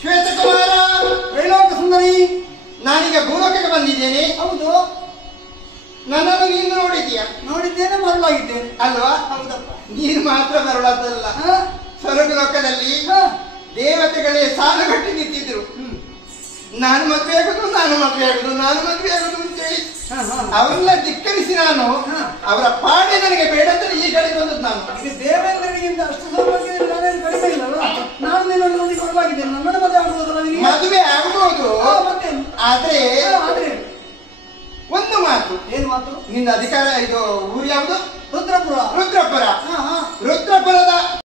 ಶ್ವೇತಕುಮಾರ, ತ್ರೈಲೋಕ ಸುಂದರಿ, ನಾನೀಗ ಭೂಲೋಕಕ್ಕೆ ಬಂದಿದ್ದೇನೆ. ಹೌದು. ನನ್ನನ್ನು ನೀನು ನೋಡಿದ್ದೀಯ? ನೋಡಿದ್ದೇನೆ, ಮರಳಾಗಿದ್ದೇನೆ ಅಲ್ವಾ? ಹೌದಪ್ಪ. ನೀನು ಮಾತ್ರ ಬರಲಾದಲ್ಲ. ಸ್ವರ್ಗ ಲೋಕದಲ್ಲಿ ದೇವತೆಗಳೇ ಸಾಲುಗಟ್ಟಿ ನಿಂತಿದ್ರು. ನಾನು ಮದುವೆ ಆಗುದು, ನಾನು ಮದುವೆ ಆಗುದು, ನಾನು ಮದುವೆ ಆಗುದು ಅಂತೇಳಿ ಅವರೆಲ್ಲ ಧಿಕ್ಕರಿಸಿ ನಾನು ಅವರ ಪಾಡೆ ನನಗೆ ಬೇಡ ಅಂತ ಈ ಕಡೆ ಬಂದದ್ದು. ನಾನು ಈಗ ದೇವೇಂದ್ರನಿಗಿಂತ ಅಷ್ಟು ಸೌಭಾಗ್ಯ ನಾನೇನು ಕಡಿಮೆ ಇಲ್ಲಲ್ಲ. ನಾನು ನಿನ್ನನ್ನು ನೋಡಿ ಕೊಡಲಾಗಿದ್ದೇನೆ. ನನ್ನನ್ನು ಮದುವೆ ಆಗುವುದಲ್ಲ ನಿನಗೆ? ಮದುವೆ ಆಗಬಹುದು, ಆದ್ರೆ ಒಂದು ಮಾತು. ಏನು ಮಾತು? ನಿನ್ನ ಅಧಿಕಾರ ಇದು ಊರು ಯಾವುದು? ರುದ್ರಪುರ. ರುದ್ರಪುರ. ರುದ್ರಪುರದ